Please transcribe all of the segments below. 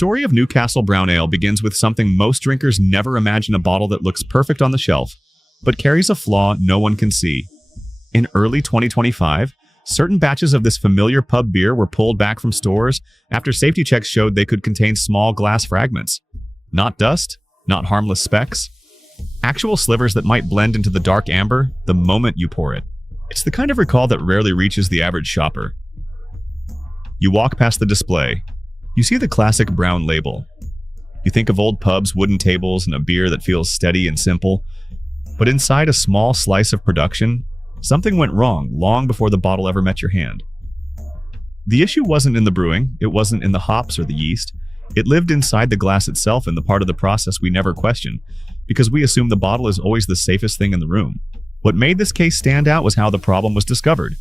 Story of Newcastle Brown Ale begins with something most drinkers never imagine: a bottle that looks perfect on the shelf, but carries a flaw no one can see. In early 2025, certain batches of this familiar pub beer were pulled back from stores after safety checks showed they could contain small glass fragments. Not dust, not harmless specks. Actual slivers that might blend into the dark amber the moment you pour it. It's the kind of recall that rarely reaches the average shopper. You walk past the display. You see the classic brown label. You think of old pubs, wooden tables, and a beer that feels steady and simple. But inside a small slice of production, something went wrong long before the bottle ever met your hand. The issue wasn't in the brewing, it wasn't in the hops or the yeast. It lived inside the glass itself, in the part of the process we never question, because we assume the bottle is always the safest thing in the room. What made this case stand out was how the problem was discovered.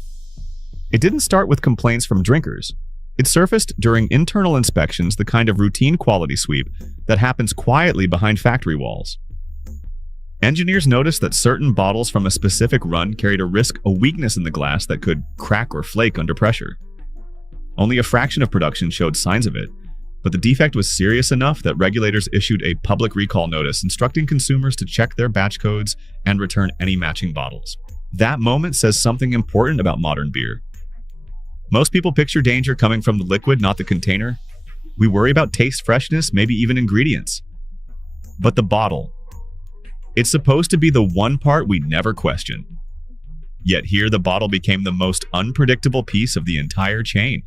It didn't start with complaints from drinkers. It surfaced during internal inspections, the kind of routine quality sweep that happens quietly behind factory walls. Engineers noticed that certain bottles from a specific run carried a weakness in the glass that could crack or flake under pressure. Only a fraction of production showed signs of it, but the defect was serious enough that regulators issued a public recall notice instructing consumers to check their batch codes and return any matching bottles. That moment says something important about modern beer. Most people picture danger coming from the liquid, not the container. We worry about taste, freshness, maybe even ingredients. But the bottle. It's supposed to be the one part we never question. Yet here the bottle became the most unpredictable piece of the entire chain.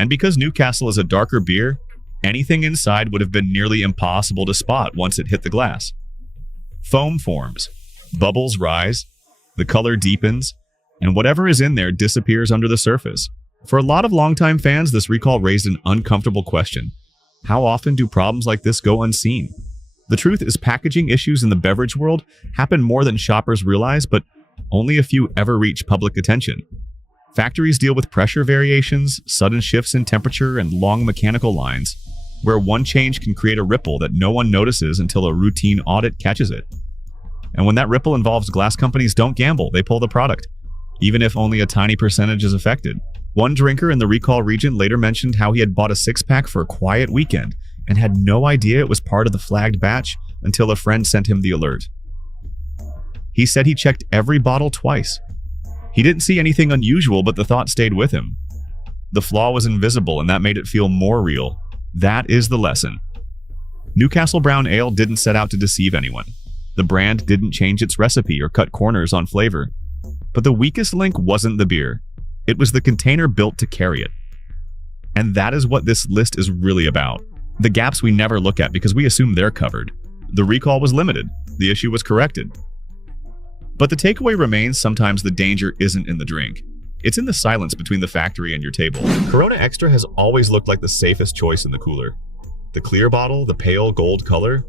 And because Newcastle is a darker beer, anything inside would have been nearly impossible to spot once it hit the glass. Foam forms, bubbles rise, the color deepens, and whatever is in there disappears under the surface. For a lot of longtime fans, this recall raised an uncomfortable question. How often do problems like this go unseen? The truth is, packaging issues in the beverage world happen more than shoppers realize, but only a few ever reach public attention. Factories deal with pressure variations, sudden shifts in temperature, and long mechanical lines, where one change can create a ripple that no one notices until a routine audit catches it. And when that ripple involves glass, companies don't gamble, they pull the product, even if only a tiny percentage is affected. One drinker in the recall region later mentioned how he had bought a six-pack for a quiet weekend and had no idea it was part of the flagged batch until a friend sent him the alert. He said he checked every bottle twice. He didn't see anything unusual, but the thought stayed with him. The flaw was invisible, and that made it feel more real. That is the lesson. Newcastle Brown Ale didn't set out to deceive anyone. The brand didn't change its recipe or cut corners on flavor. But the weakest link wasn't the beer. It was the container built to carry it. And that is what this list is really about. The gaps we never look at because we assume they're covered. The recall was limited. The issue was corrected. But the takeaway remains: sometimes the danger isn't in the drink. It's in the silence between the factory and your table. Corona Extra has always looked like the safest choice in the cooler. The clear bottle, the pale gold color,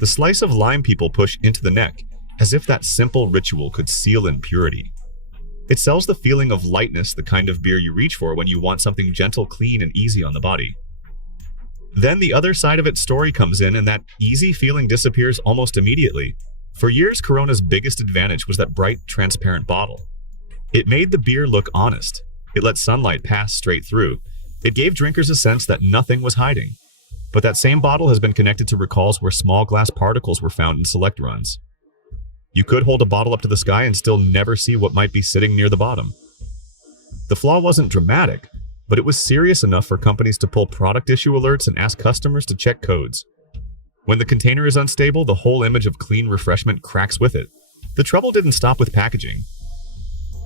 the slice of lime people push into the neck, as if that simple ritual could seal in purity. It sells the feeling of lightness, the kind of beer you reach for when you want something gentle, clean, and easy on the body. Then the other side of its story comes in, and that easy feeling disappears almost immediately. For years, Corona's biggest advantage was that bright, transparent bottle. It made the beer look honest. It let sunlight pass straight through. It gave drinkers a sense that nothing was hiding. But that same bottle has been connected to recalls where small glass particles were found in select runs. You could hold a bottle up to the sky and still never see what might be sitting near the bottom. The flaw wasn't dramatic, but it was serious enough for companies to pull product issue alerts and ask customers to check codes. When the container is unstable, the whole image of clean refreshment cracks with it. The trouble didn't stop with packaging.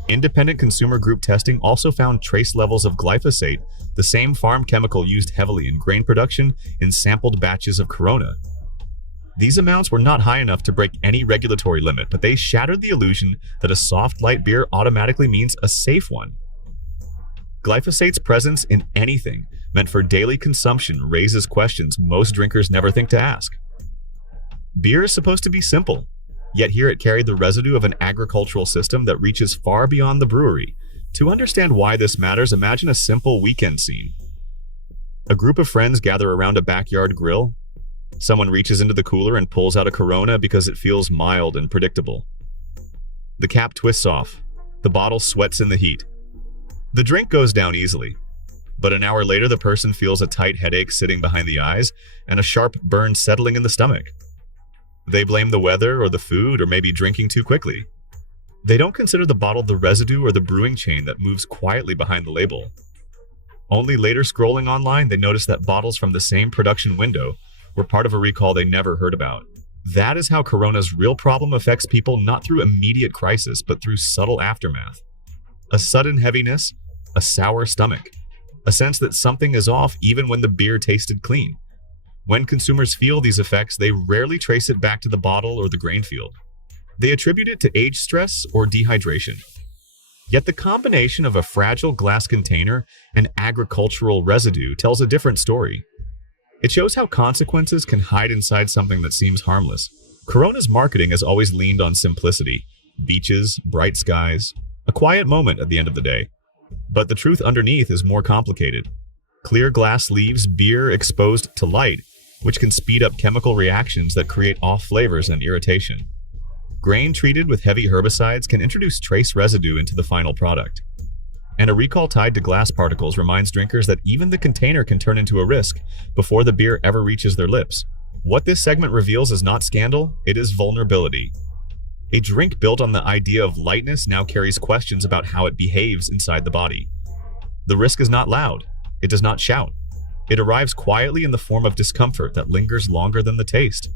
Independent consumer group testing also found trace levels of glyphosate, the same farm chemical used heavily in grain production, in sampled batches of Corona. These amounts were not high enough to break any regulatory limit, but they shattered the illusion that a soft, light beer automatically means a safe one. Glyphosate's presence in anything meant for daily consumption raises questions most drinkers never think to ask. Beer is supposed to be simple, yet here it carried the residue of an agricultural system that reaches far beyond the brewery. To understand why this matters, imagine a simple weekend scene. A group of friends gather around a backyard grill. Someone reaches into the cooler and pulls out a Corona because it feels mild and predictable. The cap twists off. The bottle sweats in the heat. The drink goes down easily. But an hour later, the person feels a tight headache sitting behind the eyes and a sharp burn settling in the stomach. They blame the weather or the food or maybe drinking too quickly. They don't consider the bottle the residue or the brewing chain that moves quietly behind the label. Only later scrolling online, they notice that bottles from the same production window were part of a recall they never heard about. That is how Corona's real problem affects people, not through immediate crisis, but through subtle aftermath. A sudden heaviness, a sour stomach, a sense that something is off even when the beer tasted clean. When consumers feel these effects, they rarely trace it back to the bottle or the grain field. They attribute it to age stress or dehydration. Yet the combination of a fragile glass container and agricultural residue tells a different story. It shows how consequences can hide inside something that seems harmless. Corona's marketing has always leaned on simplicity: beaches, bright skies, a quiet moment at the end of the day. But the truth underneath is more complicated. Clear glass leaves beer exposed to light, which can speed up chemical reactions that create off flavors and irritation. Grain treated with heavy herbicides can introduce trace residue into the final product. And a recall tied to glass particles reminds drinkers that even the container can turn into a risk before the beer ever reaches their lips. What this segment reveals is not scandal, it is vulnerability. A drink built on the idea of lightness now carries questions about how it behaves inside the body. The risk is not loud. It does not shout. It arrives quietly in the form of discomfort that lingers longer than the taste.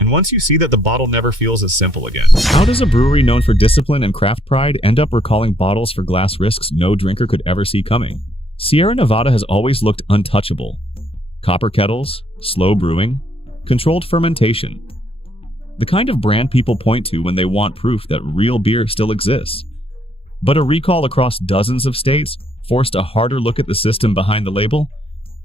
And once you see that, the bottle never feels as simple again. How does a brewery known for discipline and craft pride end up recalling bottles for glass risks no drinker could ever see coming? Sierra Nevada has always looked untouchable. Copper kettles, slow brewing, controlled fermentation. The kind of brand people point to when they want proof that real beer still exists. But a recall across dozens of states forced a harder look at the system behind the label.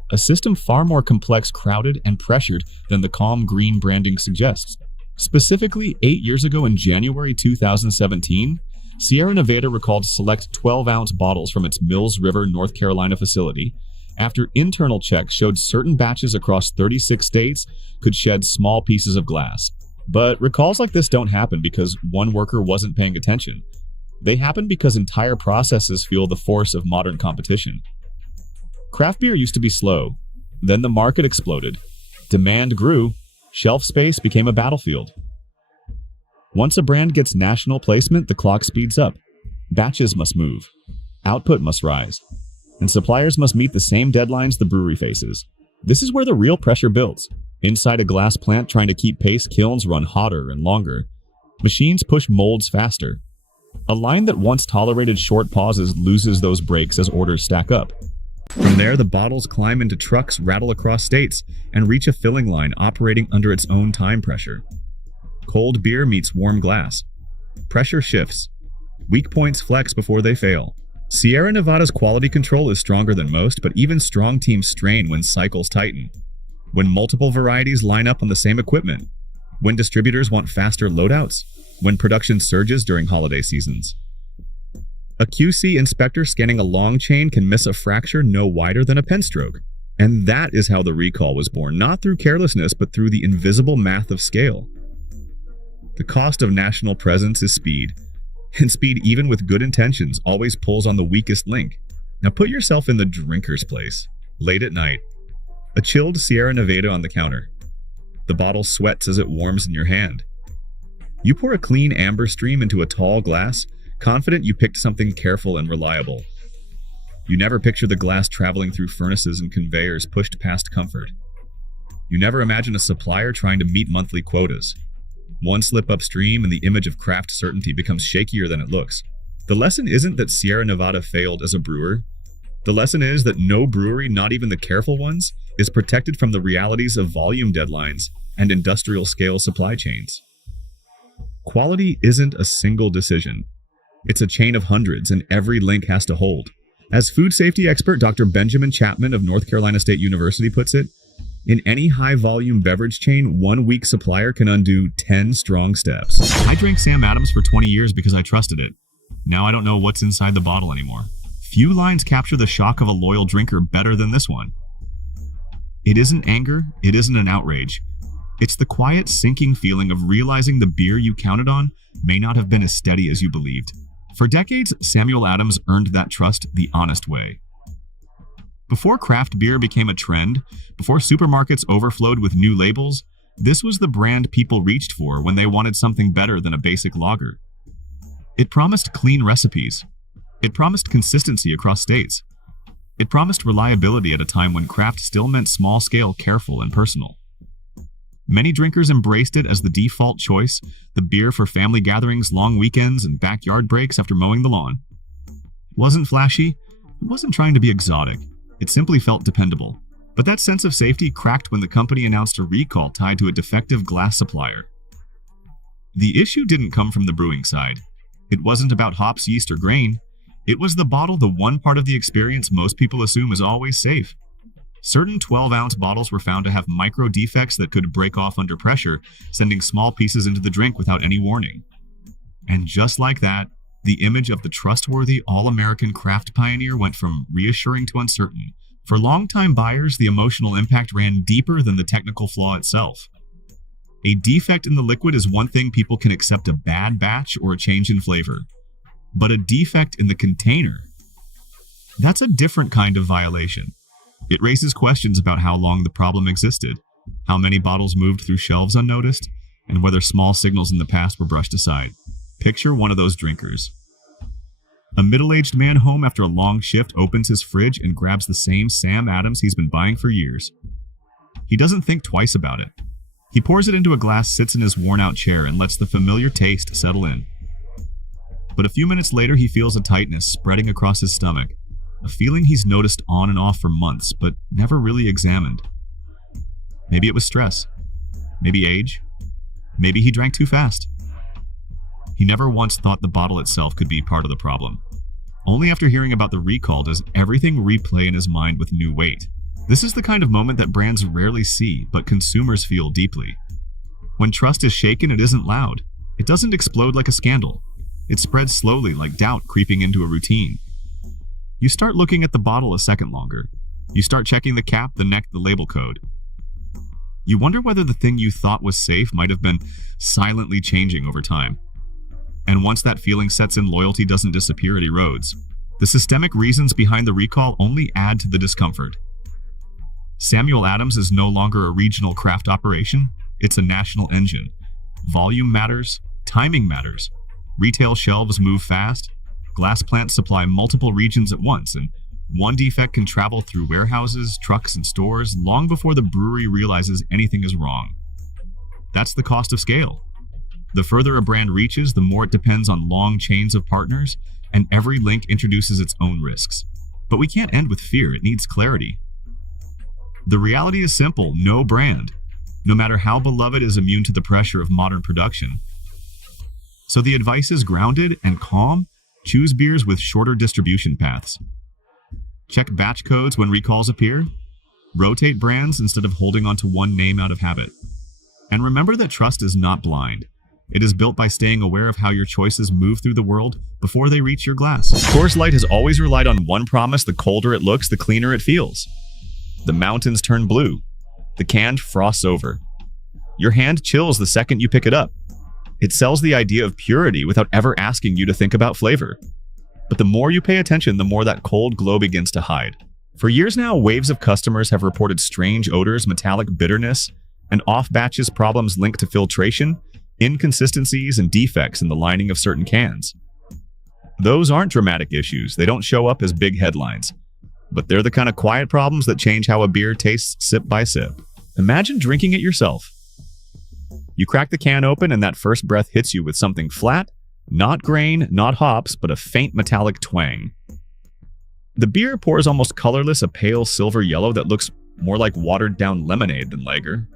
A system far more complex, crowded, and pressured than the calm green branding suggests. Specifically, 8 years ago in January 2017, Sierra Nevada recalled select 12-ounce bottles from its Mills River, North Carolina facility after internal checks showed certain batches across 36 states could shed small pieces of glass. But recalls like this don't happen because one worker wasn't paying attention. They happen because entire processes feel the force of modern competition. Craft beer used to be slow. Then the market exploded. Demand grew. Shelf space became a battlefield. Once a brand gets national placement, the clock speeds up. Batches must move. Output must rise. And suppliers must meet the same deadlines the brewery faces. This is where the real pressure builds. Inside a glass plant trying to keep pace, kilns run hotter and longer. Machines push molds faster. A line that once tolerated short pauses loses those breaks as orders stack up. From there, the bottles climb into trucks, rattle across states, and reach a filling line operating under its own time pressure. Cold beer meets warm glass. Pressure shifts. Weak points flex before they fail. Sierra Nevada's quality control is stronger than most, but even strong teams strain when cycles tighten. When multiple varieties line up on the same equipment. When distributors want faster loadouts. When production surges during holiday seasons. A QC inspector scanning a long chain can miss a fracture no wider than a pen stroke. And that is how the recall was born, not through carelessness, but through the invisible math of scale. The cost of national presence is speed. And speed, even with good intentions, always pulls on the weakest link. Now put yourself in the drinker's place. Late at night. A chilled Sierra Nevada on the counter. The bottle sweats as it warms in your hand. You pour a clean amber stream into a tall glass, confident you picked something careful and reliable. You never picture the glass traveling through furnaces and conveyors pushed past comfort. You never imagine a supplier trying to meet monthly quotas. One slip upstream and the image of craft certainty becomes shakier than it looks. The lesson isn't that Sierra Nevada failed as a brewer. The lesson is that no brewery, not even the careful ones, is protected from the realities of volume deadlines and industrial-scale supply chains. Quality isn't a single decision. It's a chain of hundreds, and every link has to hold. As food safety expert Dr. Benjamin Chapman of North Carolina State University puts it, in any high-volume beverage chain, one weak supplier can undo 10 strong steps. I drank Sam Adams for 20 years because I trusted it. Now I don't know what's inside the bottle anymore. Few lines capture the shock of a loyal drinker better than this one. It isn't anger, it isn't an outrage. It's the quiet, sinking feeling of realizing the beer you counted on may not have been as steady as you believed. For decades, Samuel Adams earned that trust the honest way. Before craft beer became a trend, before supermarkets overflowed with new labels, this was the brand people reached for when they wanted something better than a basic lager. It promised clean recipes. It promised consistency across states. It promised reliability at a time when craft still meant small-scale, careful, and personal. Many drinkers embraced it as the default choice, the beer for family gatherings, long weekends, and backyard breaks after mowing the lawn. It wasn't flashy. It wasn't trying to be exotic. It simply felt dependable. But that sense of safety cracked when the company announced a recall tied to a defective glass supplier. The issue didn't come from the brewing side. It wasn't about hops, yeast, or grain. It was the bottle, the one part of the experience most people assume is always safe. Certain 12-ounce bottles were found to have micro defects that could break off under pressure, sending small pieces into the drink without any warning. And just like that, the image of the trustworthy, all-American craft pioneer went from reassuring to uncertain. For longtime buyers, the emotional impact ran deeper than the technical flaw itself. A defect in the liquid is one thing people can accept, a bad batch or a change in flavor. But a defect in the container, that's a different kind of violation. It raises questions about how long the problem existed, how many bottles moved through shelves unnoticed, and whether small signals in the past were brushed aside. Picture one of those drinkers. A middle-aged man home after a long shift opens his fridge and grabs the same Sam Adams he's been buying for years. He doesn't think twice about it. He pours it into a glass, sits in his worn-out chair, and lets the familiar taste settle in. But a few minutes later, he feels a tightness spreading across his stomach, a feeling he's noticed on and off for months, but never really examined. Maybe it was stress. Maybe age. Maybe he drank too fast. He never once thought the bottle itself could be part of the problem. Only after hearing about the recall does everything replay in his mind with new weight. This is the kind of moment that brands rarely see, but consumers feel deeply. When trust is shaken, it isn't loud. It doesn't explode like a scandal. It spreads slowly, like doubt creeping into a routine. You start looking at the bottle a second longer. You start checking the cap, the neck, the label code. You wonder whether the thing you thought was safe might have been silently changing over time. And once that feeling sets in, loyalty doesn't disappear, it erodes. The systemic reasons behind the recall only add to the discomfort. Samuel Adams is no longer a regional craft operation, it's a national engine. Volume matters, timing matters. Retail shelves move fast, glass plants supply multiple regions at once, and one defect can travel through warehouses, trucks, and stores long before the brewery realizes anything is wrong. That's the cost of scale. The further a brand reaches, the more it depends on long chains of partners, and every link introduces its own risks. But we can't end with fear, it needs clarity. The reality is simple: no brand, no matter how beloved, is immune to the pressure of modern production. So the advice is grounded and calm. Choose beers with shorter distribution paths. Check batch codes when recalls appear. Rotate brands instead of holding onto one name out of habit. And remember that trust is not blind. It is built by staying aware of how your choices move through the world before they reach your glass. Coors Light has always relied on one promise: the colder it looks, the cleaner it feels. The mountains turn blue. The can frosts over. Your hand chills the second you pick it up. It sells the idea of purity without ever asking you to think about flavor. But the more you pay attention, the more that cold glow begins to hide. For years now, waves of customers have reported strange odors, metallic bitterness, and off-batches problems linked to filtration, inconsistencies, and defects in the lining of certain cans. Those aren't dramatic issues. They don't show up as big headlines. But they're the kind of quiet problems that change how a beer tastes sip by sip. Imagine drinking it yourself. You crack the can open and that first breath hits you with something flat, not grain, not hops, but a faint metallic twang. The beer pours almost colorless, a pale silver yellow that looks more like watered-down lemonade than lager.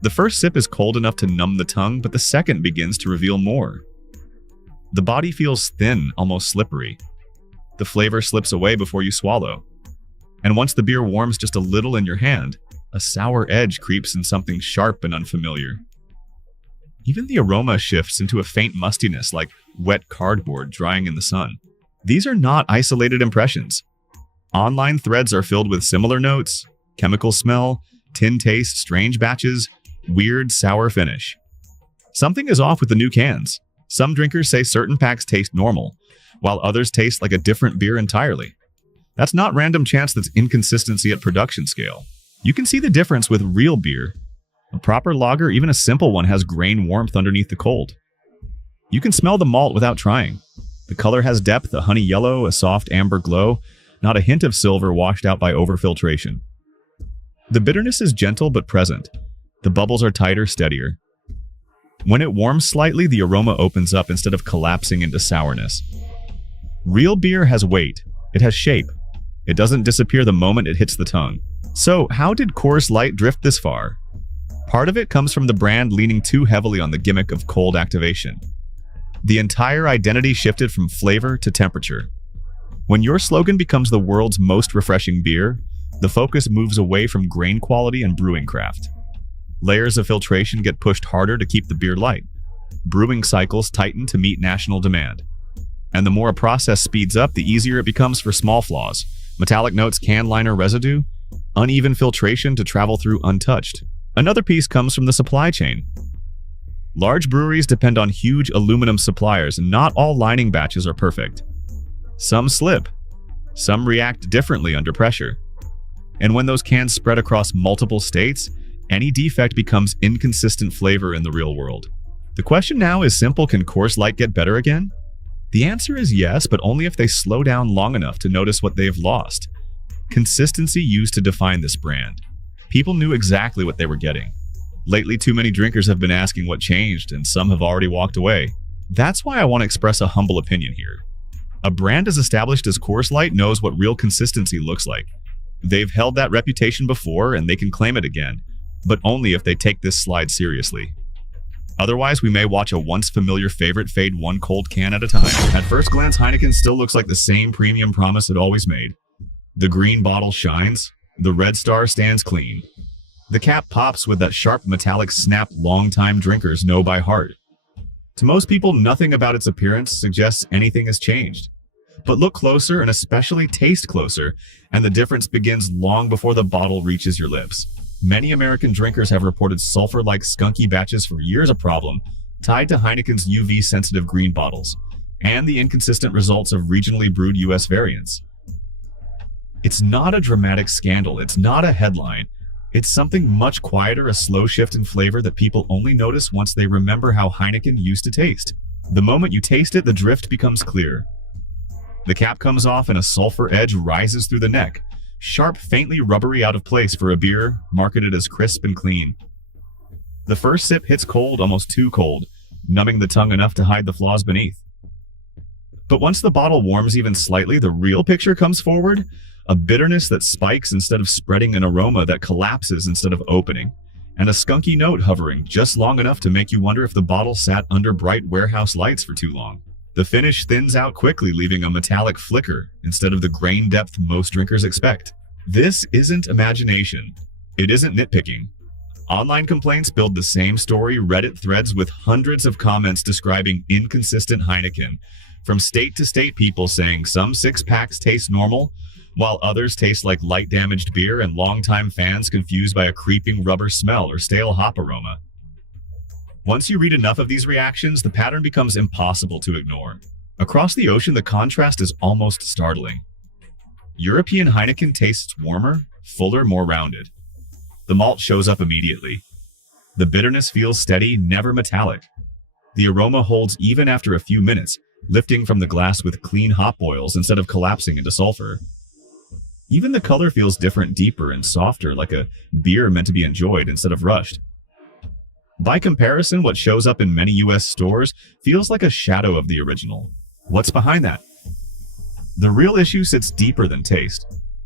The first sip is cold enough to numb the tongue, but the second begins to reveal more. The body feels thin, almost slippery. The flavor slips away before you swallow. And once the beer warms just a little in your hand, a sour edge creeps in, something sharp and unfamiliar. Even the aroma shifts into a faint mustiness, like wet cardboard drying in the sun. These are not isolated impressions. Online threads are filled with similar notes: chemical smell, tin taste, strange batches, weird sour finish. Something is off with the new cans. Some drinkers say certain packs taste normal, while others taste like a different beer entirely. That's not random chance, that's inconsistency at production scale. You can see the difference with real beer. A proper lager, even a simple one, has grain warmth underneath the cold. You can smell the malt without trying. The color has depth, a honey yellow, a soft amber glow, not a hint of silver washed out by overfiltration. The bitterness is gentle but present. The bubbles are tighter, steadier. When it warms slightly, the aroma opens up instead of collapsing into sourness. Real beer has weight. It has shape. It doesn't disappear the moment it hits the tongue. So, how did Coors Light drift this far? Part of it comes from the brand leaning too heavily on the gimmick of cold activation. The entire identity shifted from flavor to temperature. When your slogan becomes the world's most refreshing beer, the focus moves away from grain quality and brewing craft. Layers of filtration get pushed harder to keep the beer light. Brewing cycles tighten to meet national demand. And the more a process speeds up, the easier it becomes for small flaws. Metallic notes, can liner residue, uneven filtration to travel through untouched. Another piece comes from the supply chain. Large breweries depend on huge aluminum suppliers, and not all lining batches are perfect. Some slip. Some react differently under pressure. And when those cans spread across multiple states, any defect becomes inconsistent flavor in the real world. The question now is simple: can Coors Light get better again? The answer is yes, but only if they slow down long enough to notice what they've lost. Consistency used to define this brand. People knew exactly what they were getting. Lately, too many drinkers have been asking what changed, and some have already walked away. That's why I want to express a humble opinion here. A brand as established as Coors Light knows what real consistency looks like. They've held that reputation before, and they can claim it again, but only if they take this slide seriously. Otherwise, we may watch a once familiar favorite fade one cold can at a time. At first glance, Heineken still looks like the same premium promise it always made. The green bottle shines. The red star stands clean. The cap pops with that sharp metallic snap longtime drinkers know by heart. To most people, nothing about its appearance suggests anything has changed. But look closer, and especially taste closer, and the difference begins long before the bottle reaches your lips. Many American drinkers have reported sulfur-like skunky batches for years, a problem tied to Heineken's UV-sensitive green bottles, and the inconsistent results of regionally brewed US variants. It's not a dramatic scandal, it's not a headline. It's something much quieter, a slow shift in flavor that people only notice once they remember how Heineken used to taste. The moment you taste it, the drift becomes clear. The cap comes off and a sulfur edge rises through the neck, sharp, faintly rubbery, out of place for a beer marketed as crisp and clean. The first sip hits cold, almost too cold, numbing the tongue enough to hide the flaws beneath. But once the bottle warms even slightly, the real picture comes forward. A bitterness that spikes instead of spreading, an aroma that collapses instead of opening, and a skunky note hovering just long enough to make you wonder if the bottle sat under bright warehouse lights for too long. The finish thins out quickly, leaving a metallic flicker instead of the grain depth most drinkers expect. This isn't imagination. It isn't nitpicking. Online complaints build the same story, Reddit threads with hundreds of comments describing inconsistent Heineken, from state to state, people saying some six-packs taste normal, while others taste like light-damaged beer, and longtime fans confused by a creeping rubber smell or stale hop aroma. Once you read enough of these reactions, the pattern becomes impossible to ignore. Across the ocean, the contrast is almost startling. European Heineken tastes warmer, fuller, more rounded. The malt shows up immediately. The bitterness feels steady, never metallic. The aroma holds even after a few minutes, lifting from the glass with clean hop boils instead of collapsing into sulfur. Even the color feels different, deeper and softer, like a beer meant to be enjoyed instead of rushed. By comparison, what shows up in many US stores feels like a shadow of the original. What's behind that? The real issue sits deeper than taste.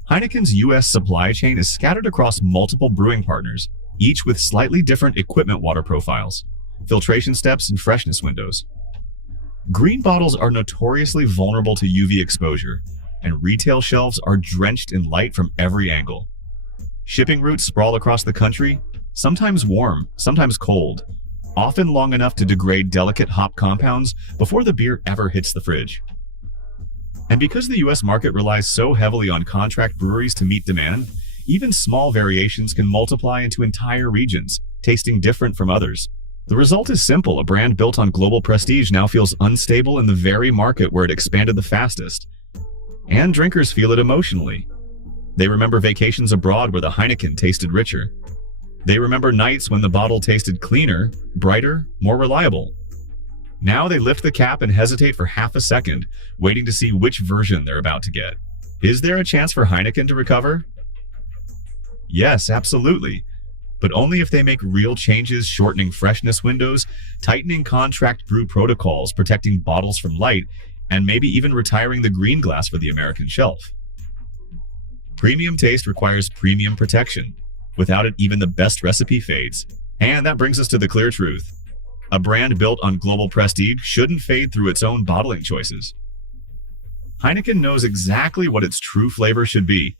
Heineken's US supply chain is scattered across multiple brewing partners, each with slightly different equipment water profiles, filtration steps, and freshness windows. Green bottles are notoriously vulnerable to UV exposure, and retail shelves are drenched in light from every angle. Shipping routes sprawl across the country, sometimes warm, sometimes cold, often long enough to degrade delicate hop compounds before the beer ever hits the fridge. And because the US market relies so heavily on contract breweries to meet demand, even small variations can multiply into entire regions, tasting different from others. The result is simple: a brand built on global prestige now feels unstable in the very market where it expanded the fastest. And drinkers feel it emotionally. They remember vacations abroad where the Heineken tasted richer. They remember nights when the bottle tasted cleaner, brighter, more reliable. Now they lift the cap and hesitate for half a second, waiting to see which version they're about to get. Is there a chance for Heineken to recover? Yes, absolutely. But only if they make real changes, shortening freshness windows, tightening contract brew protocols, protecting bottles from light, and maybe even retiring the green glass for the American shelf. Premium taste requires premium protection. Without it, even the best recipe fades. And that brings us to the clear truth. A brand built on global prestige shouldn't fade through its own bottling choices. Heineken knows exactly what its true flavor should be.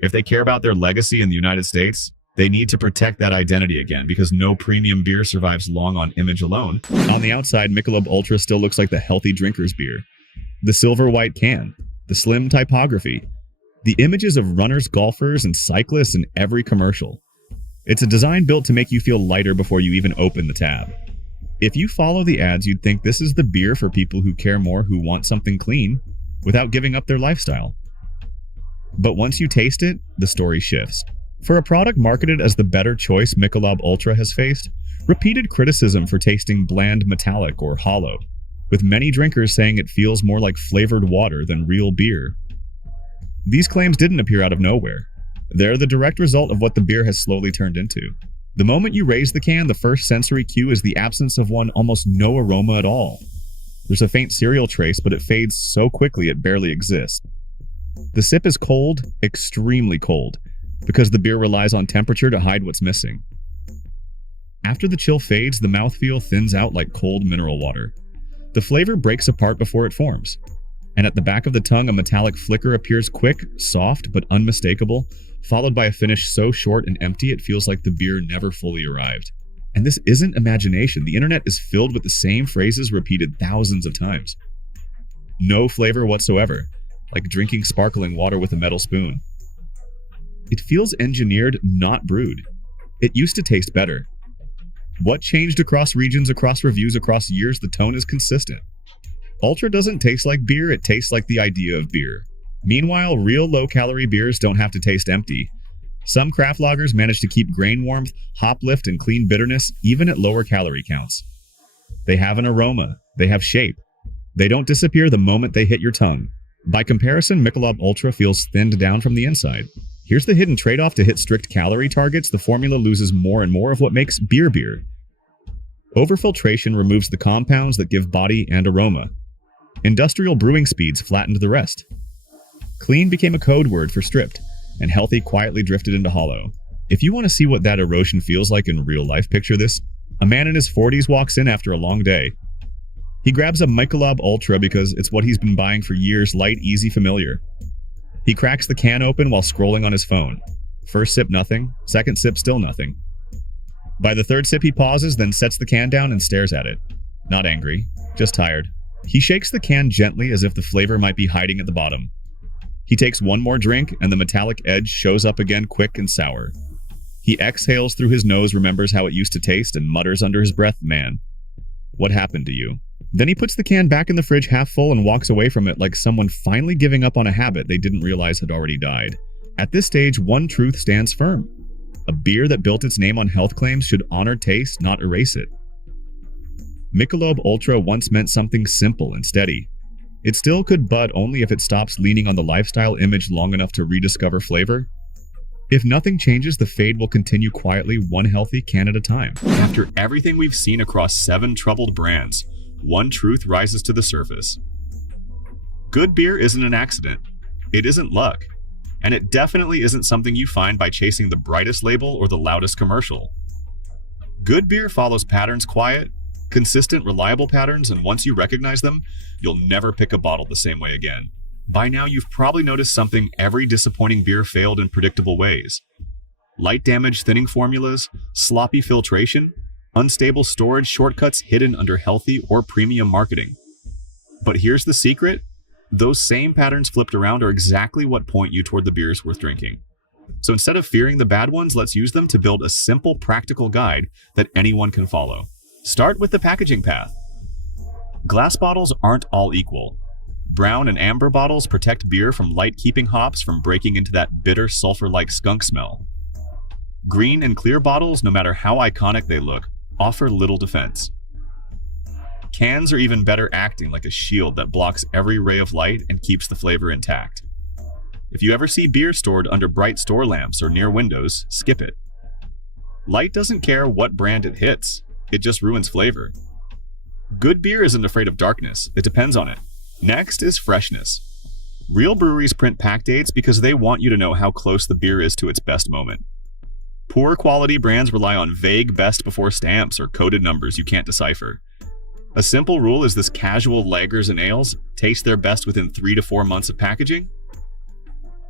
If they care about their legacy in the United States, they need to protect that identity again, because no premium beer survives long on image alone. On the outside, Michelob Ultra still looks like the healthy drinker's beer. The silver white can, the slim typography, the images of runners, golfers, and cyclists in every commercial. It's a design built to make you feel lighter before you even open the tab. If you follow the ads, you'd think this is the beer for people who care more, who want something clean, without giving up their lifestyle. But once you taste it, the story shifts. For a product marketed as the better choice, Michelob Ultra has faced repeated criticism for tasting bland, metallic, or hollow, with many drinkers saying it feels more like flavored water than real beer. These claims didn't appear out of nowhere. They're the direct result of what the beer has slowly turned into. The moment you raise the can, the first sensory cue is the absence of almost no aroma at all. There's a faint cereal trace, but it fades so quickly it barely exists. The sip is cold, extremely cold, because the beer relies on temperature to hide what's missing. After the chill fades, the mouthfeel thins out like cold mineral water. The flavor breaks apart before it forms. And at the back of the tongue, a metallic flicker appears, quick, soft, but unmistakable, followed by a finish so short and empty it feels like the beer never fully arrived. And this isn't imagination. The internet is filled with the same phrases repeated thousands of times. No flavor whatsoever, like drinking sparkling water with a metal spoon. It feels engineered, not brewed. It used to taste better. What changed across regions, across reviews, across years? The tone is consistent. Ultra doesn't taste like beer, it tastes like the idea of beer. Meanwhile, real low-calorie beers don't have to taste empty. Some craft lagers manage to keep grain warmth, hop lift, and clean bitterness even at lower calorie counts. They have an aroma. They have shape. They don't disappear the moment they hit your tongue. By comparison, Michelob Ultra feels thinned down from the inside. Here's the hidden trade-off: to hit strict calorie targets, the formula loses more and more of what makes beer beer. Overfiltration removes the compounds that give body and aroma. Industrial brewing speeds flattened the rest. Clean became a code word for stripped, and healthy quietly drifted into hollow. If you want to see what that erosion feels like in real life, picture this. A man in his 40s walks in after a long day. He grabs a Michelob Ultra because it's what he's been buying for years, light, easy, familiar. He cracks the can open while scrolling on his phone. First sip, nothing. Second sip, still nothing. By the third sip, he pauses, then sets the can down and stares at it. Not angry, just tired. He shakes the can gently as if the flavor might be hiding at the bottom. He takes one more drink, and the metallic edge shows up again, quick and sour. He exhales through his nose, remembers how it used to taste, and mutters under his breath, "Man, what happened to you?" Then he puts the can back in the fridge half full and walks away from it like someone finally giving up on a habit they didn't realize had already died. At this stage, one truth stands firm. A beer that built its name on health claims should honor taste, not erase it. Michelob Ultra once meant something simple and steady. It still could, but only if it stops leaning on the lifestyle image long enough to rediscover flavor. If nothing changes, the fade will continue quietly, one healthy can at a time. After everything we've seen across 7 troubled brands, one truth rises to the surface. Good beer isn't an accident. It isn't luck. And it definitely isn't something you find by chasing the brightest label or the loudest commercial. Good beer follows patterns, quiet, consistent, reliable patterns, and once you recognize them, you'll never pick a bottle the same way again. By now, you've probably noticed something: every disappointing beer failed in predictable ways. Light damage, thinning formulas, sloppy filtration, unstable storage, shortcuts hidden under healthy or premium marketing. But here's the secret: those same patterns flipped around are exactly what point you toward the beers worth drinking. So instead of fearing the bad ones, let's use them to build a simple, practical guide that anyone can follow. Start with the packaging path. Glass bottles aren't all equal. Brown and amber bottles protect beer from light-keeping hops from breaking into that bitter sulfur-like skunk smell. Green and clear bottles, no matter how iconic they look, offer little defense. Cans are even better, acting like a shield that blocks every ray of light and keeps the flavor intact. If you ever see beer stored under bright store lamps or near windows, skip it. Light doesn't care what brand it hits, it just ruins flavor. Good beer isn't afraid of darkness, it depends on it. Next is freshness. Real breweries print pack dates because they want you to know how close the beer is to its best moment. Poor quality brands rely on vague best before stamps or coded numbers you can't decipher. A simple rule is this: casual lagers and ales taste their best within 3 to 4 months of packaging.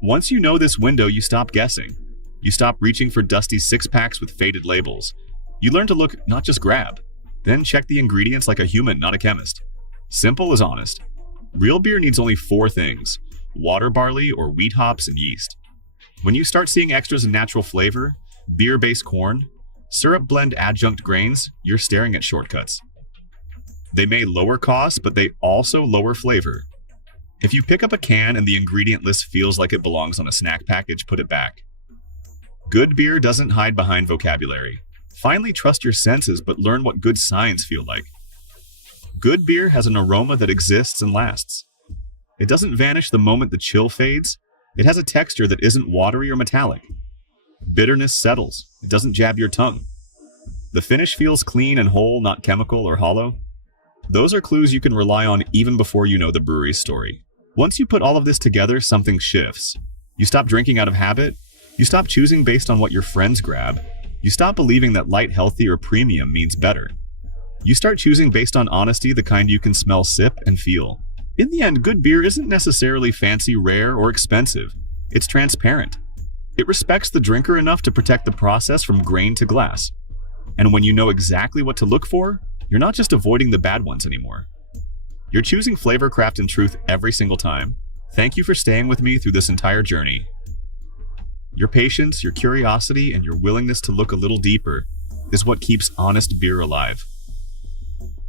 Once you know this window, you stop guessing. You stop reaching for dusty six-packs with faded labels. You learn to look, not just grab. Then check the ingredients like a human, not a chemist. Simple as honest. Real beer needs only 4 things: water, barley, or wheat hops, and yeast. When you start seeing extras in natural flavor, beer-based corn, syrup blend adjunct grains, you're staring at shortcuts. They may lower costs, but they also lower flavor. If you pick up a can and the ingredient list feels like it belongs on a snack package, put it back. Good beer doesn't hide behind vocabulary. Finally, trust your senses, but learn what good signs feel like. Good beer has an aroma that exists and lasts. It doesn't vanish the moment the chill fades. It has a texture that isn't watery or metallic. Bitterness settles. It doesn't jab your tongue. The finish feels clean and whole, not chemical or hollow. Those are clues you can rely on even before you know the brewery's story. Once you put all of this together, something shifts. You stop drinking out of habit. You stop choosing based on what your friends grab. You stop believing that light, healthy, or premium means better. You start choosing based on honesty, the kind you can smell, sip, and feel. In the end, good beer isn't necessarily fancy, rare, or expensive. It's transparent. It respects the drinker enough to protect the process from grain to glass. And when you know exactly what to look for, you're not just avoiding the bad ones anymore. You're choosing flavor, craft, and truth every single time. Thank you for staying with me through this entire journey. Your patience, your curiosity, and your willingness to look a little deeper is what keeps honest beer alive.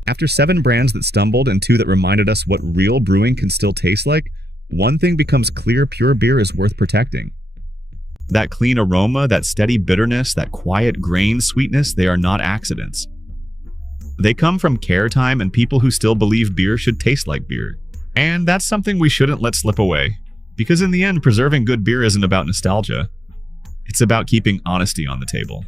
After 7 brands that stumbled and 2 that reminded us what real brewing can still taste like, one thing becomes clear: pure beer is worth protecting. That clean aroma, that steady bitterness, that quiet grain sweetness, they are not accidents. They come from care, time, and people who still believe beer should taste like beer. And that's something we shouldn't let slip away. Because in the end, preserving good beer isn't about nostalgia. It's about keeping honesty on the table.